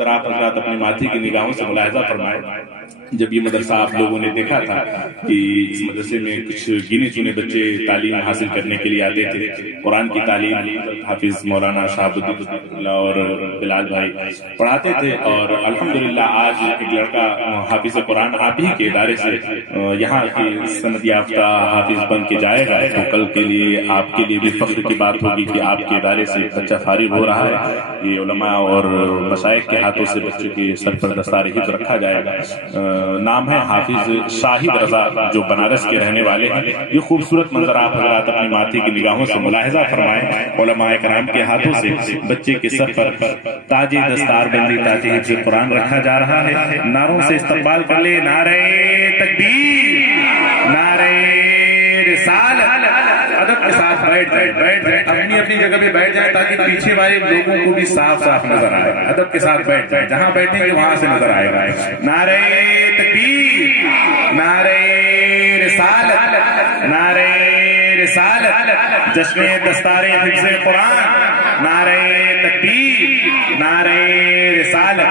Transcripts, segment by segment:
منظر آپ حضرات اپنی ماتھی کی نگاہوں سے ملاحظہ فرمائے. جب یہ مدرسہ آپ لوگوں نے دیکھا تھا کہ اس مدرسے میں کچھ گنے چنے بچے تعلیم حاصل کرنے کے لیے آتے تھے, قرآن کی تعلیم حافظ مولانا شہاب الدین اللہ اور بلال بھائی پڑھاتے تھے, اور الحمدللہ آج ایک لڑکا حافظ قرآن آپ ہی کے ادارے سے یہاں کی سند یافتہ حافظ بن کے جائے گا. تو کل کے لیے آپ کے لیے بھی فخر کی بات ہوگی کہ آپ کے ادارے سے بچہ فارغ ہو رہا ہے. یہ علماء اور مشائخ کے ہاتھوں سے بچے کے سر پر دستار حفظ رکھا جائے گا. نام ہے حافظ شاہد رضا, جو بنارس کے رہنے والے ہیں. یہ خوبصورت منظر آپ حضرات اپنی ماتھی کی نگاہوں سے ملاحظہ فرمائیں. علماء کرام کے ہاتھوں سے بچے کے سر پر تاج دستار بندی تاج حفظ قرآن رکھا جا رہا ہے. نعروں سے استقبال کر لے. نعرہ تکبیر, نعرہ رسالت. ادب کے ساتھ بیٹھ جائیں, اپنی اپنی جگہ پہ بیٹھ جائیں تاکہ پیچھے والے لوگوں کو بھی صاف صاف نظر آئے. ادب کے ساتھ بیٹھ جائیں, جہاں بیٹھیں گے وہاں سے نظر آئے گا. نعرہ تکبیر, نعرہ رسالت, نعرہ رسالت, جشن دستار حفظ قرآن, نعرہ تکبیر, نعرہ رسالت.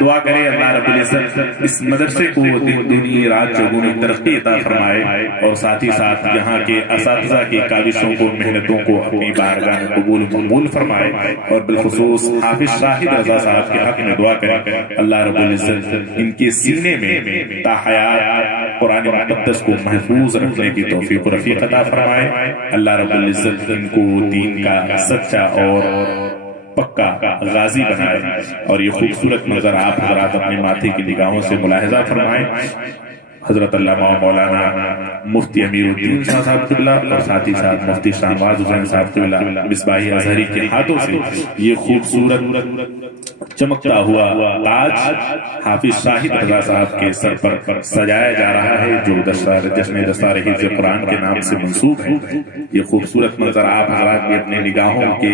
دعا کرے اللہ رب العزت اس مدرسے کو دن دنی رات چوگنی ترقی عطا فرمائے, اور ساتھ ہی ساتھ یہاں کے اساتذہ کی کاوشوں کو, محنتوں کو اپنی بارگاہ میں قبول مقبول فرمائے. اور بالخصوص حافظ شاہد رضا صاحب کے حق میں دعا کریں اللہ رب العزت ان کے سینے میں تا حیات قرآن مقدس کو محفوظ رکھنے کی توفیق و رفیق عطا فرمائے. اللہ رب العزت ان کو دین کا سچا اور پکا غازی بنائے. اور یہ خوبصورت منظر آپ حضرات اپنی ماتھے کی نگاہوں سے ملاحظہ فرمائیں. حضرت علامہ مولانا مفتی امیر الدین صاحب قبلہ اور ساتھ ہی ساتھ مفتی شہنواز حسین صاحب قبلہ مصباحی ازہری کے ہاتھوں سے یہ خوبصورت چمکتا ہوا تاج حافظ شاہد رضا صاحب کے سر پر سجایا جا رہا ہے, جو جشن دستار حفظ قرآن کے نام سے منسوب ہے. یہ خوبصورت منظر آپ حضرات بھی اپنے نگاہوں کے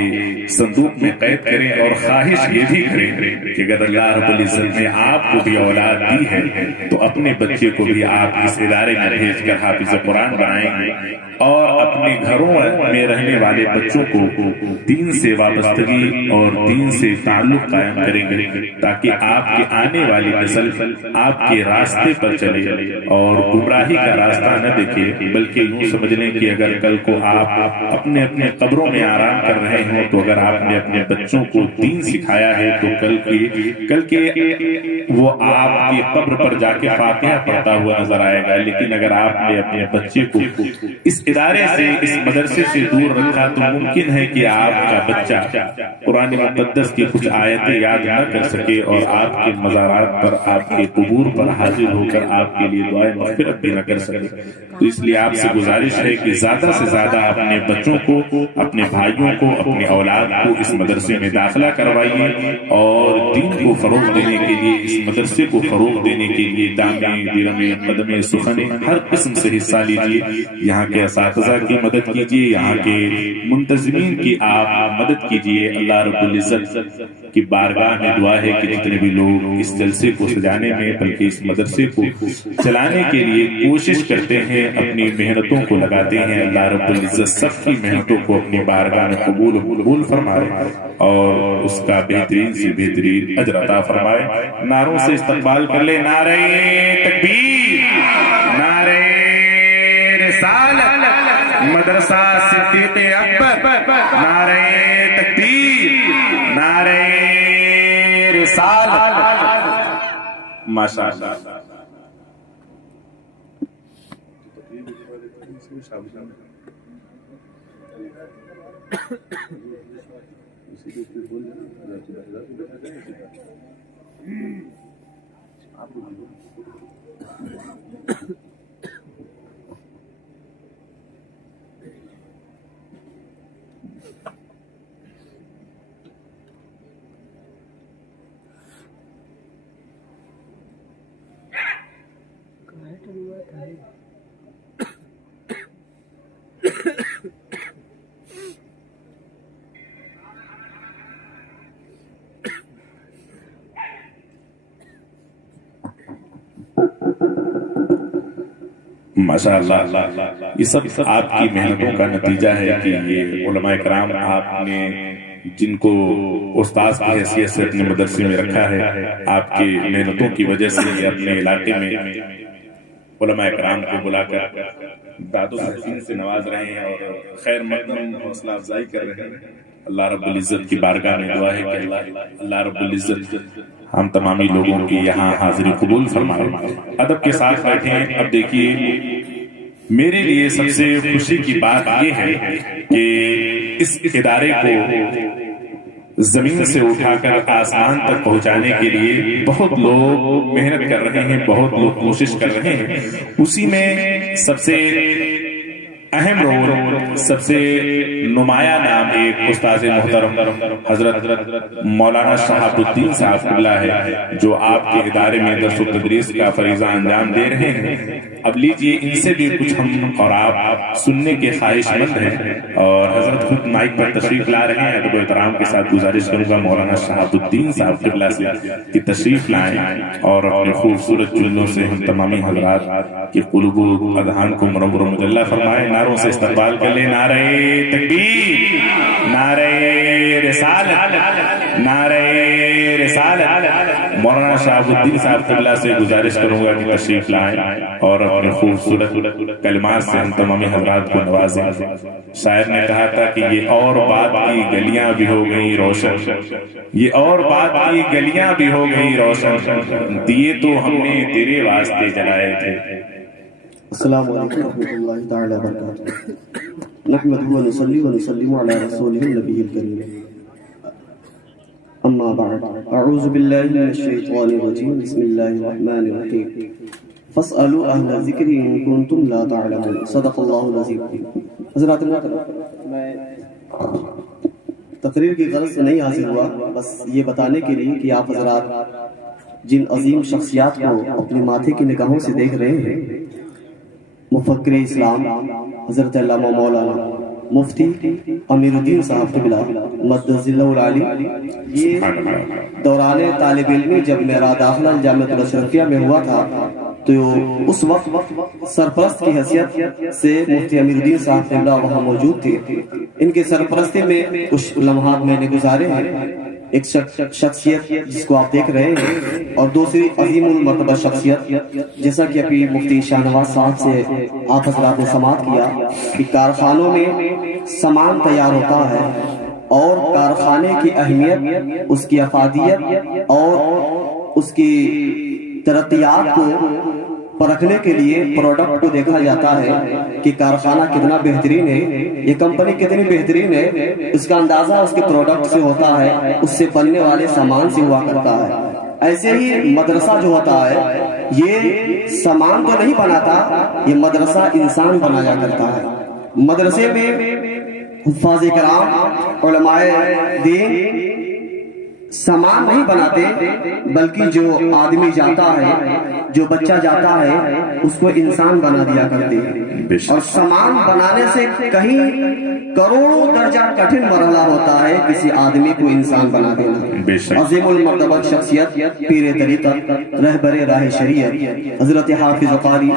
صندوق میں قید کریں, اور خواہش یہ بھی کریں کہ اگر اللہ رب العزت نے آپ کو بھی اولاد دی ہے تو اپنے بچے کو بھی آپ اس ادارے میں بھیج کر حافظ قرآن بنائیں گے, اور اپنے گھروں میں رہنے والے بچوں کو دین سے وابستگی اور دین سے تعلق قائم کریں گے, تاکہ آپ کے آنے والی نسل آپ کے راستے پر چلے اور گمراہی کا راستہ نہ دیکھے, بلکہ یوں سمجھ لیں کہ اگر کل کو آپ اپنے اپنے قبروں میں آرام کر رہے ہوں تو اگر آپ نے اپنے بچوں کو دین سکھایا ہے تو کل کے وہ آپ کی قبر پر جا کے فاتحہ پڑھتا ہوا نظر آئے گا. لیکن اگر آپ نے اپنے بچے کو اس ادارے سے, اس مدرسے سے دور رکھا تو ممکن ہے کہ آپ کا بچہ قرآن مقدس کی کچھ آیتیں یاد نہ کر سکے, اور آپ کے مزارات پر, آپ کے قبور پر حاضر ہو کر آپ کے لیے دعائیں مغفرت بھی نہ کر سکے. تو اس لیے آپ سے گزارش ہے کہ زیادہ سے زیادہ اپنے بچوں کو, اپنے بھائیوں کو, اپنی اولاد کو اس مدرسے میں داخلہ کروائیے, اور دین کو فروغ دینے کے لیے, اس مدرسے کو فروغ دینے کے لیے دامیں دیرمیں قدمیں سخنیں ہر قسم سے حصہ لیجیے. یہاں کے اساتذہ کی مدد کیجیے, یہاں کے منتظمین کی آپ مدد کیجیے. اللہ رب العزت کی بارگاہ میں دعا ہے کہ جتنے بھی لوگ اس جلسے کو سجانے میں بلکہ اس مدرسے کو چلانے کے لیے کوشش کرتے ہیں, اپنی محنتوں کو لگاتے ہیں, اللہ رب العزت سب کی محنتوں کو اپنی بارگاہ میں قبول فرمائے اور اس کا بہترین سے بہترین اجر عطا فرمائے. نعروں سے استقبال کر لے. نعرہ تکبیر, نعرہ رسالت, مدرسہ صدیق اکبر, نعرہ تکبیر, نعرہ رسالت. ماشاءاللہ. ماشاءاللہ. یہ سب آپ کی محنتوں کا نتیجہ ہے کہ یہ علماء کرام آپ نے جن کو استاذ کی حیثیت سے اپنے مدرسے میں رکھا ہے، آپ کی محنتوں کی وجہ سے یہ اپنے علاقے میں علماء اکرام کو بلا کر داد و تحسین سے نواز رہے ہیں اور خیر مقدم حوصلہ افزائی کر رہے ہیں۔ اللہ رب العزت کی بارگاہ میں دعا ہے کہ اللہ رب العزت ہم تمامی لوگوں کی یہاں حاضری قبول فرمائے۔ ادب کے ساتھ بیٹھے ہیں۔ اب دیکھیے، میرے لیے سب سے خوشی کی بات یہ ہے کہ اس ادارے کو زمین سے اٹھا کر آسمان تک پہنچانے کے لیے بہت لوگ محنت کر رہے ہیں، بہت لوگ کوشش کر رہے ہیں۔ اسی میں سب سے اہم رول، سب سے نمایاں نام ایک استاذ محترم حضرت مولانا شہاب الدین صاحب قبلہ ہے، جو آپ کے ادارے میں درس و تدریس کا فریضہ انجام دے رہے ہیں۔ اب لیجئے ان سے بھی کچھ ہم اور آپ سننے کے خواہش مند ہیں، اور حضرت خود مائک پر تشریف لا رہے ہیں۔ ادب و احترام کے ساتھ گزارش کروں گا مولانا شہاب الدین صاحب قبلہ سے کہ تشریف لائیں اور اپنے خوبصورت جملوں سے ہم تمامی حضرات کی قلوب و اذہان کو منور و مجلہ فرمائیں۔ نعروں سے استقبال کر لیں۔ نعرہ تکبیر، نعرہ رسالت، نعرہ رسالت۔ مولانا شہاب الدین صاحب قبلہ سے گزارش کروں گا کہ تشریف لائیں اور اپنے خوبصورت کلمات سے ہم تمامی حضرات کو نوازیں۔ شاعر نے کہا تھا کہ یہ اور بات کی گلیاں بھی ہو گئی روشن، یہ اور بات کی گلیاں بھی ہو گئی روشن، دیے تو ہم نے تیرے واسطے جلائے تھے۔ السلام علیکم ورحمۃ اللہ تعالی وبرکاتہ۔ نحمده ونصلي ونسلم على رسوله النبي الكريم، اما بعد، اعوذ باللہ من الشیطان الرجیم، بسم اللہ الرحمن الرحیم، فاسألوا اہل الذکر ان کنتم لا تعلمون، صدق اللہ العظیم۔ حضرات میں تقریر کی غرض سے نہیں حاصل ہوا، بس یہ بتانے کے لیے کہ آپ حضرات جن عظیم شخصیات کو اپنے ماتھے کی نگاہوں سے دیکھ رہے ہیں، مفکر اسلام حضرت علامہ مولانا مفتی امیر الدین صاحب قبلہ مدد ذلہ العالی، یہ دوران طالب علمی جب میرا داخلہ جامعۃ الاشرفیہ میں ہوا تھا تو اس وقت سرپرست کی حیثیت سے مفتی امیر الدین صاحب قبلہ وہاں موجود تھے۔ ان کے سرپرستی میں کچھ لمحات میں نے گزارے ہیں۔ ایک شخصیت جس کو آپ دیکھ رہے ہیں، اور دوسری عظیم المرتبہ شخصیت جیسا کہ ابھی مفتی شاہ نواز صاحب سے آپ حضرات نے سماعت کیا کہ کارخانوں میں سامان تیار ہوتا ہے اور کارخانے کی اہمیت، اس کی افادیت اور اس کی ترقیات کو پرکھنے کے لیے پروڈکٹ کو دیکھا جاتا ہے کہ کارخانہ کتنا بہترین ہے، یہ کمپنی کتنی بہترین ہے، اس کا اندازہ اس کے پروڈکٹ سے ہوتا ہے، اس سے بننے والے سامان سے ہوا کرتا ہے۔ ایسے ہی مدرسہ جو ہوتا ہے یہ سامان تو نہیں بناتا، یہ مدرسہ انسان بنایا کرتا ہے۔ مدرسے میں حفاظ کرام، علماء دین سامان نہیں بناتے، بلکہ جو آدمی جاتا ہے، جو بچہ جاتا ہے، اس کو انسان بنا دیا کرتے ہیں۔ اور سامان بنانے سے کہیں کروڑوں درجہ کٹھن مرحلہ ہوتا ہے کسی آدمی کو انسان بنا دینا۔ عظیم المرتبہ شخصیت، پیر طریقت، رہبر راہ شریعت حضرت حافظ قاری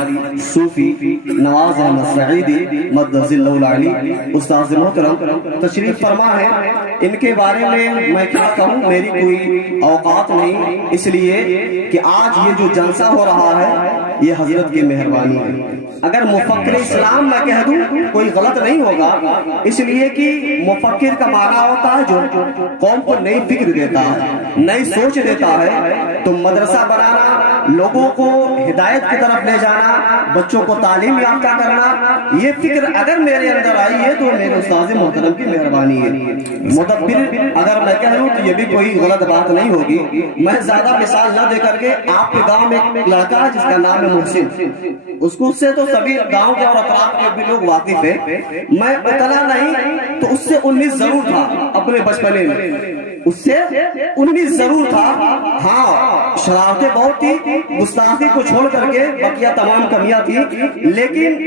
صوفی نواز احمد سعیدی مدد ذلہ العالی استاذ محترم تشریف فرما ہے۔ ان کے بارے میں میں کیا کہوں، میری کوئی اوقات نہیں، اس لیے کہ آج یہ جو جلسہ ہو رہا ہے یہ حضرت کی مہربانی ہے۔ اگر مفکر اسلام میں کہہ دوں کوئی غلط نہیں ہوگا، اس لیے کہ مفکر کا معنی ہوتا ہے جو قوم کو نئی فکر دیتا ہے، نئی سوچ دیتا ہے۔ تو مدرسہ بنانا، لوگوں کو ہدایت کی طرف لے جانا، بچوں کو تعلیم یافتہ کرنا، یہ فکر اگر میرے اندر آئی ہے تو میرے استاذ محترم کی مہربانی ہے۔ مدبر اگر میں کہہ دوں تو یہ بھی کوئی غلط بات نہیں ہوگی۔ میں زیادہ مثال نہ دے کر کے، آپ کے گاؤں میں ایک لڑکا ہے جس کا نام ہے محسن، اس کو سے تو سبھی گاؤں کے اور اطراف کے بھی لوگ واقف ہیں، میں اتنا نہیں تو اس سے 19 ضرور تھا اپنے بچپنے میں، اس سے 19 ضرور تھا۔ ہاں شرارتیں بہت تھی، گستاخی کو چھوڑ کر کے بقیہ تمام کمیاں تھی، لیکن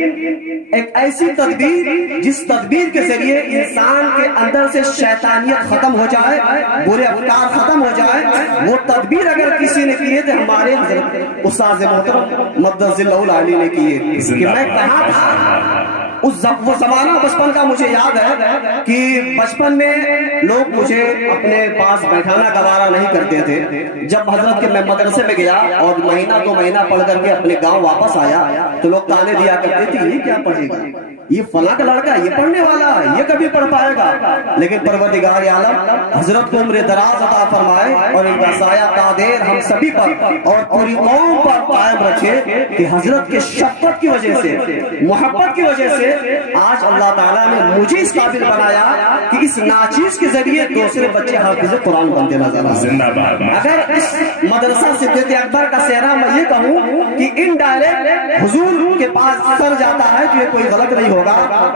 ایک ایسی تدبیر جس تدبیر کے ذریعے انسان کے اندر سے شیطانیت ختم ہو جائے، برے افکار ختم ہو جائے، وہ تدبیر اگر کسی نے کی ہے تو ہمارے حضرت استاذ محترم مدد ذلہ العالی نے کی ہے۔ کہ میں کہاں تھا وہ زمانہ بچپن کا مجھے یاد ہے کہ بچپن میں لوگ مجھے اپنے پاس بیٹھانا گوارا نہیں کرتے تھے. جب حضرت کے میں مدرسے میں گیا اور مہینہ 2 مہینہ پڑھ کر کے اپنے گاؤں واپس آیا تو لوگ تانے دیا کرتے تھے یہ کیا پڑھے گا, یہ فلاں کا لڑکا, یہ پڑھنے والا ہے, یہ کبھی پڑھ پائے گا. لیکن پروردگار عالم حضرت کو عمر دراز عطا فرمائے اور ان کا سایہ قادر ہم سبھی پر اور پوری قوم پر قائم رکھے کہ حضرت کے شفقت کی وجہ سے, محبت کی وجہ سے آج اللہ تعالیٰ نے مجھے اس قابل بنایا کہ اس ناچیز کے ذریعے دوسرے بچے حافظ قرآن بنتے نظر آئے. اگر اس مدرسہ صدیق اکبر کا سہرا میں یہ کہوں کہ انڈائریکٹ حضور کے پاس سر جاتا ہے تو یہ کوئی غلط نہیں ہوگا.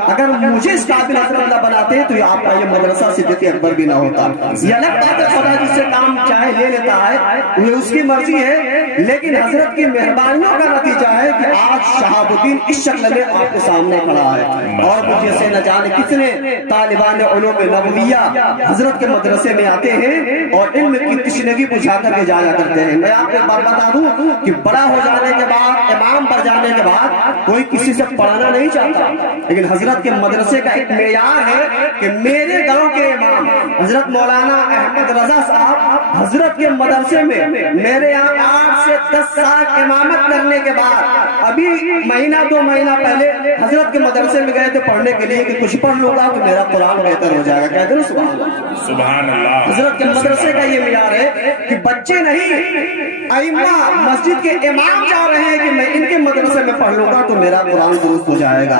اگر مجھے اس قابل حضرت اللہ بناتے تو آپ کا یہ مدرسہ صدیق اکبر بھی نہ ہوتا. یہ الگ بات ہے خدا جس سے کام چاہے لے لیتا ہے, وہ اس کی مرضی ہے, لیکن حضرت کی مہربانیوں کا نتیجہ ہے کہ آج شہاب الدین اس شکل میں آپ کے سامنے کھڑا ہے. اور مجھے سے نہ جانے کتنے طالبان علوم نبویہ حضرت کے مدرسے میں آتے ہیں اور علم کی تشنگی بجھا کر کے جایا کرتے ہیں. میں آپ کو بات بتا دوں کہ بڑا ہو جانے کے بعد, امام بن جانے کے بعد کوئی کسی سے پڑھنا نہیں چاہتا, لیکن حضرت کے مدرسے کا ایک معیار ہے کہ میرے گاؤں کے امام حضرت مولانا احمد رضا صاحب حضرت کے مدرسے میں میرے یہاں 8 سے 10 سال امامت کرنے کے بعد ابھی مہینہ 2 مہینہ پہلے حضرت کے مدرسے میں گئے تھے پڑھنے کے لیے کہ کچھ پڑھ لوں گا تو میرا قرآن بہتر ہو جائے گا. کہتے ہیں سبحان اللہ, سبحان اللہ. حضرت کے مدرسے کا یہ معیار ہے کہ بچے نہیں, ائمہ مسجد کے امام چاہ رہے ہیں کہ میں ان کے مدرسے میں پڑھ لوں گا تو میرا قرآن درست ہو جائے گا.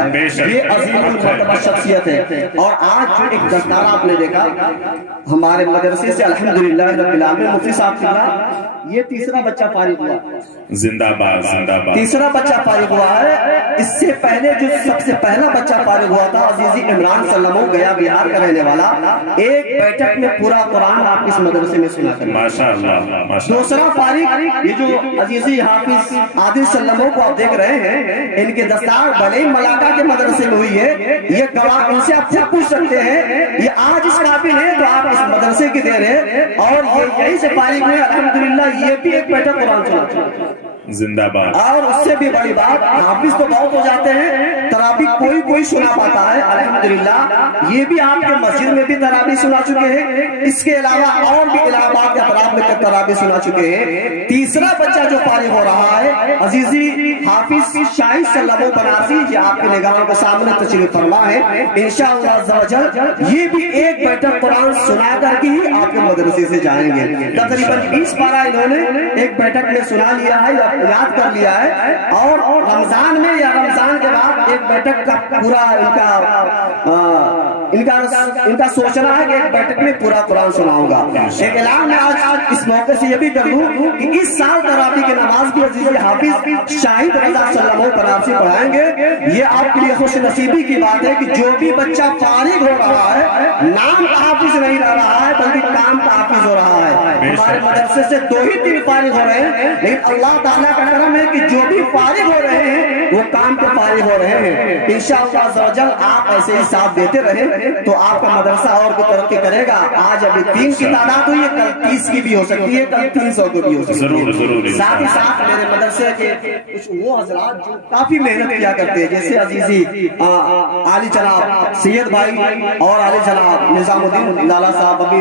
یہ عظیم المرتبہ شخصیت ہے. اور آج جو ایک دستار آپ نے دیکھا ہمارے مدرسے سے الحمدللہ رب العالمین, مفتی صاحب کی یہ تیسرا بچہ فارغ ہوا, زندہ باد زندہ باد, تیسرا بچہ فارغ ہوا ہے. اس سے پہلے جو سب سے پہلا بچہ فارغ ہوا تھا عزیزی عمران سلمو, گیا بہار کا رہنے والا, ایک بیٹھک میں پورا قرآن آپ اس مدرسے میں سنا کر. ماشاءاللہ. دوسرا فارغ یہ جو عزیزی حافظ عادل سلمو کو آپ دیکھ رہے ہیں, ان کے دستار بھلے ملاقہ کے مدرسے میں ہوئی ہے, یہ گواہ ان سے آپ خود پوچھ سکتے ہیں, یہ آج اس قابل ہے تو آپ اس مدرسے کی دے رہے, اور یہ یہی سے فارغ ہوئے الحمدللہ. یہ بھی ایک بیٹھک قرآن سنا, زندہ باد. اور اس سے بھی بڑی بات, حافظ تو بہت ہو جاتے ہیں, تراویح کوئی سنا پاتا ہے الحمدللہ. یہ بھی آپ کے مسجد میں بھی تراویح سنا چکے ہیں, اس کے علاوہ اور بھی الہ آباد کے اطراف میں تراویح سنا چکے ہیں. تیسرا بچہ جو فارغ ہو رہا ہے عزیزی حافظ شاہد سلمو بنارسی, یہ آپ کی نگاہوں کے سامنے تشریف فرما ہے. انشاءاللہ عز و جل یہ بھی ایک بیٹھک قرآن سنا کر کے ہی آپ کے مدرسے سے جائیں گے. تقریباً 20 پارہ انہوں نے ایک بیٹھک میں سنا لیا ہے, یاد کر لیا ہے, اور رمضان میں یا رمضان کے بعد ایک بیٹھک کا پورا ان کا سوچنا ہے کہ ایک بیٹھک میں پورا قرآن سناؤں گا. ایک اعلان میں آج اس موقع سے یہ بھی کر دوں کہ اس سال تراویح کی نماز بھی عزیز حافظ شاہد رضا سلمو بنارسی پڑھائیں گے. یہ آپ کے لیے خوش نصیبی کی بات ہے کہ جو بھی بچہ فارغ ہو رہا ہے نام کا حافظ نہیں رہ رہا ہے بلکہ کام کا حافظ ہو رہا ہے. ہمارے مدرسے سے 2 ہی 3 فارغ ہو رہے ہیں, لیکن اللہ تعالیٰ کا کرم ہے کہ جو بھی فارغ ہو رہے ہیں وہ کام کے فارغ ہو رہے ہیں. انشاءاللہ عز و جل آپ ایسے ہی ساتھ دیتے رہے تو آپ کا مدرسہ اور بھی ترقی کرے گا. آج ابھی 3 کی تعداد ہوئی ہے, کل 30 کی بھی ہو سکتی ہے, کل 300 کی بھی ہو سکتی ہے. ساتھ ہی ساتھ میرے مدرسے کے کچھ وہ حضرات جو کافی محنت کیا کرتے ہیں, جیسے عزیزی عالی جناب سید بھائی اور عالی جناب نظام الدین لالا صاحب ابھی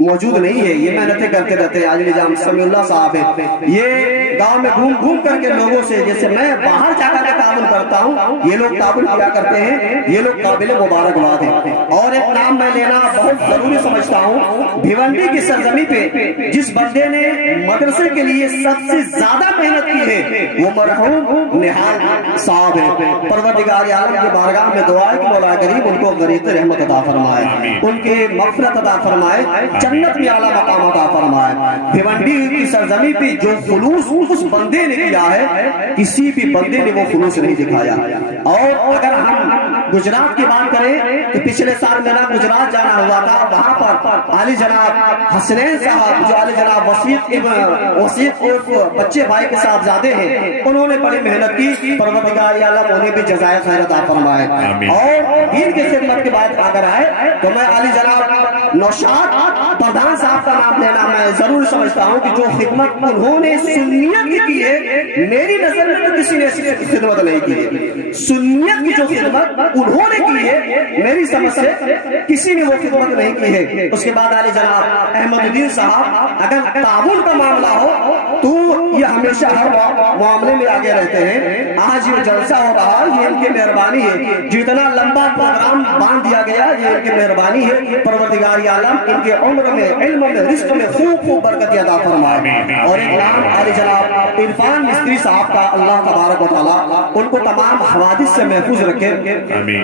موجود نہیں ہے, یہ محنتیں کرتے رہتے ہیں. عالی نظام سمیع اللہ صاحب ہے, یہ گاؤں میں گھوم کر کے لوگوں سے, جیسے میں باہر جا کر کے تعاون کرتا ہوں, یہ لوگ تعاون کیا کرتے ہیں, یہ لوگ قابل مبارکباد ہیں. اور ایک نام میں لینا بہت ضروری سمجھتا ہوں, بھیونڈی کی سرزمین پہ جس بندے نے مدرسے کے لیے سب سے زیادہ محنت کی ہے وہ مرحوم نہال صاحب ہے. پروردگار عالم کی بارگاہ میں دعا ہے کہ مولا کریم ان کو غریب رحمت عطا فرمائے, ان کے مغفرت عطا فرمائے, جنت میں اعلیٰ مقام عطا فرمائے. بھیونڈی کی سرزمین پہ جو خلوص اس بندے نے کیا ہے کسی بھی بندے نے وہ خلوص نہیں دکھایا. اور اگر ہم گجرات کی بات کریں تو پچھلے سال میرا گجرات جانا ہوا تھا, وہاں پر عالی جناب حسنین صاحب جو عالی جناب وسیق بچے بھائی کے صاحب زیادہ ہیں, انہوں نے بڑی محنت کی. پروردگار عالم انہیں بھی جزائے خیر عطا فرمائے. اور دین کی خدمت کی بات اگر آئے تو میں عالی جناب نوشاد پردھان صاحب کا نام لینا میں ضرور سمجھتا ہوں کہ جو خدمت انہوں نے سنیت کی ہے، میری نظر میں تو کسی نے ایسی خدمت نہیں کی ہے۔ سنیت کی جو خدمت انہوں نے کی ہے، میری سمجھ سے کسی نے وہ خدمت نہیں کی ہے۔ اس کے بعد علی جناب احمد الدین صاحب، اگر تعاون کا معاملہ ہو تو یہ ہمیشہ ہر معاملے میں آگے رہتے ہیں۔ آج یہ جلسہ ہو رہا ہے، یہ ان کی مہربانی ہے۔ جتنا لمبا پروگرام باندھ دیا گیا یہ ان کی مہربانی ہے۔ پروردگار عالم ان کے عمر میں، علم میں، رزق میں خوب خوب برکت عطا فرمائے۔ اور ایک نام علی جناب عرفان مستری صاحب کا اللہ تبارک و تعالیٰ ان کو تمام حوادث سے محفوظ رکھے۔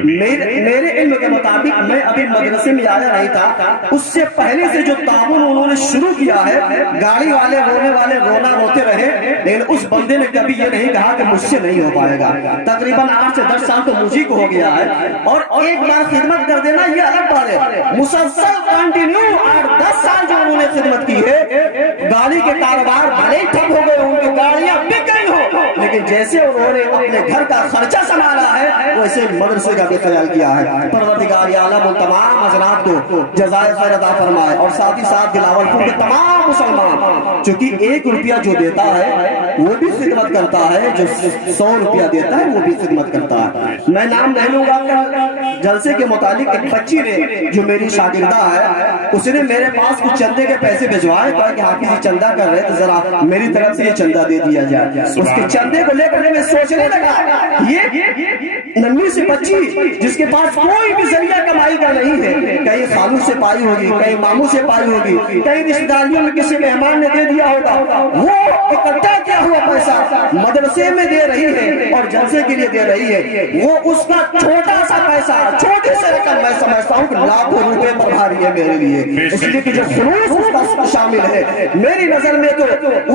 میرے علم کے مطابق، میں ابھی مدرسے میں آیا نہیں تھا، اس سے پہلے سے جو تعاون انہوں نے شروع کیا ہے، گاڑی والے رونے والے رونا روتے رہے، لیکن اس بندے نے کبھی یہ نہیں کہا کہ مجھ سے نہیں ہو پائے گا۔ تقریباً 8 سے 10 سال تو مجھے کو ہو گیا ہے، اور ایک بار خدمت کر دینا یہ الگ بات ہے۔ مسلسل کنٹینیو 8-10 سال جو انہوں نے خدمت کی ہے، گاڑی کے کاروبار بھلے ہی ٹھپ ہو گئے، ان کی گاڑیاں بک گئی ہو، لیکن جیسے انہوں نے اپنے گھر کا خرچہ سنبھالا ہے ویسے مدرسے کا بھی خیال کیا ہے۔ پروردگار عالم ان تمام حضرات کو جزائے خیر عطا فرمائے، اور ساتھ ہی ساتھ بلاول پور کے تمام مسلمان، چونکہ 1 روپیہ جو دیتا ہے وہ بھی خدمت کرتا ہے، جو 100 روپیہ دیتا ہے وہ بھی خدمت کرتا ہے۔ میں نام نہیں لوں گا، جلسے کے متعلق ایک بچی نے جو میری شاگردہ ہے، اس نے میرے پاس کچھ چندے کے پیسے بھجوائے، کہا کہ حافظ جی چندہ کر رہے تو ذرا میری طرف سے یہ چندہ دے دیا جائے۔ اس کے چندے کو لے کر میں سوچنے لگا، یہ ننھی سی بچی جس کے پاس کوئی بھی ذریعہ کمائی کا نہیں ہے، کہیں خالو سے پائی ہوگی، کہیں ماموں سے پائی ہوگی، کہیں رشتہ داریوں میں کسی مہمان نے دے دیا ہوگا، وہ اکٹھا کیا ہوا پیسہ مدرسے میں دے رہی ہے اور جلسے کے لیے دے رہی ہے۔ وہ اس کا چھوٹا سا پیسہ، چھوٹی سی رقم میں سمجھتا ہوں کہ لاکھوں روپے پر بھاری ہے میرے لیے، اس لیے کہ جو خلوص اس کا شامل ہے، میری نظر میں تو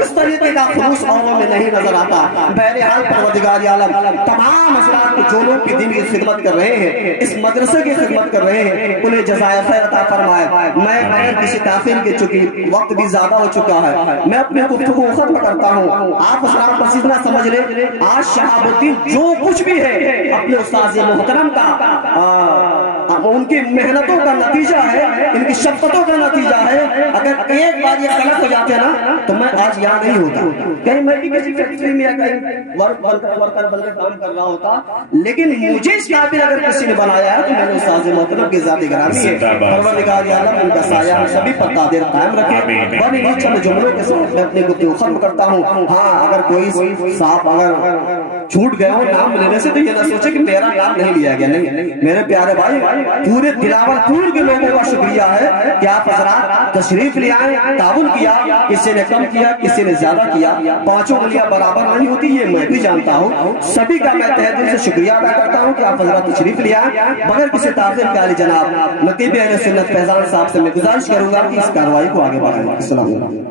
اس طریقے کا خلوص اوروں میں نہیں نظر آتا۔ بہرحال پروردگار عالم تمام حضرات کو جو لوگ بھی دین کی خدمت کر رہے ہیں، اس مدرسے کی خدمت کر رہے ہیں، انہیں جزائے خیر عطا فرمائے۔ میں اگر کسی تاخیر کے چونکہ وقت بھی زیادہ ہو چکا ہے، میں اپنے گفتگو کو ختم کرتا ہوں۔ آپ حضرات بس اتنا سمجھ لیں، آج شہاب الدین جو کچھ بھی ہے اپنے استاذ محترم کا، ان کی محنتوں کا نتیجہ ہے، ان کی شفقتوں کا نتیجہ ہے۔ اگر ایک بار یہ غلط ہو جاتے نا تو میں آج یاد نہیں ہوتا، کہیں میں بھی کسی فیکٹری میں ورکر بن کے کام کر رہا ہوتا، لیکن مجھے اس قابل اگر کسی نے بنایا ہے تو میں نے استاذ محترم کی ذاتی گرامی ہے۔ پروردگار عالم ان کا سایہ سبھی پر قادر قائم رکھے۔ بڑی ہی چند جملوں کے ساتھ میں اپنے گفتگو ختم کرتا ہوں۔ ہاں، اگر کوئی صاحب اگر چھوٹ گئے ہو نام لینے سے تو یہ نہ سوچے کہ میرا نام نہیں لیا گیا، نہیں میرے پیارے بھائی، پورے بلاول پور کے لوگوں کا شکریہ ہے کہ آپ حضرات تشریف لے آئے، تعاون کیا، کسی نے کم کیا، کسی نے زیادہ کیا، 5 انگلیاں برابر نہیں ہوتی، یہ میں بھی جانتا ہوں۔ سبھی کا میں تہہ دل سے شکریہ ادا کرتا ہوں کہ آپ حضرات تشریف لے آئے بغیر کسی تاخیر کے۔ علی جناب نقیب اہل سنت فیضان صاحب سے میں گزارش کروں گا کہ اس کارروائی کو آگے بڑھائیں۔ السلام علیکم۔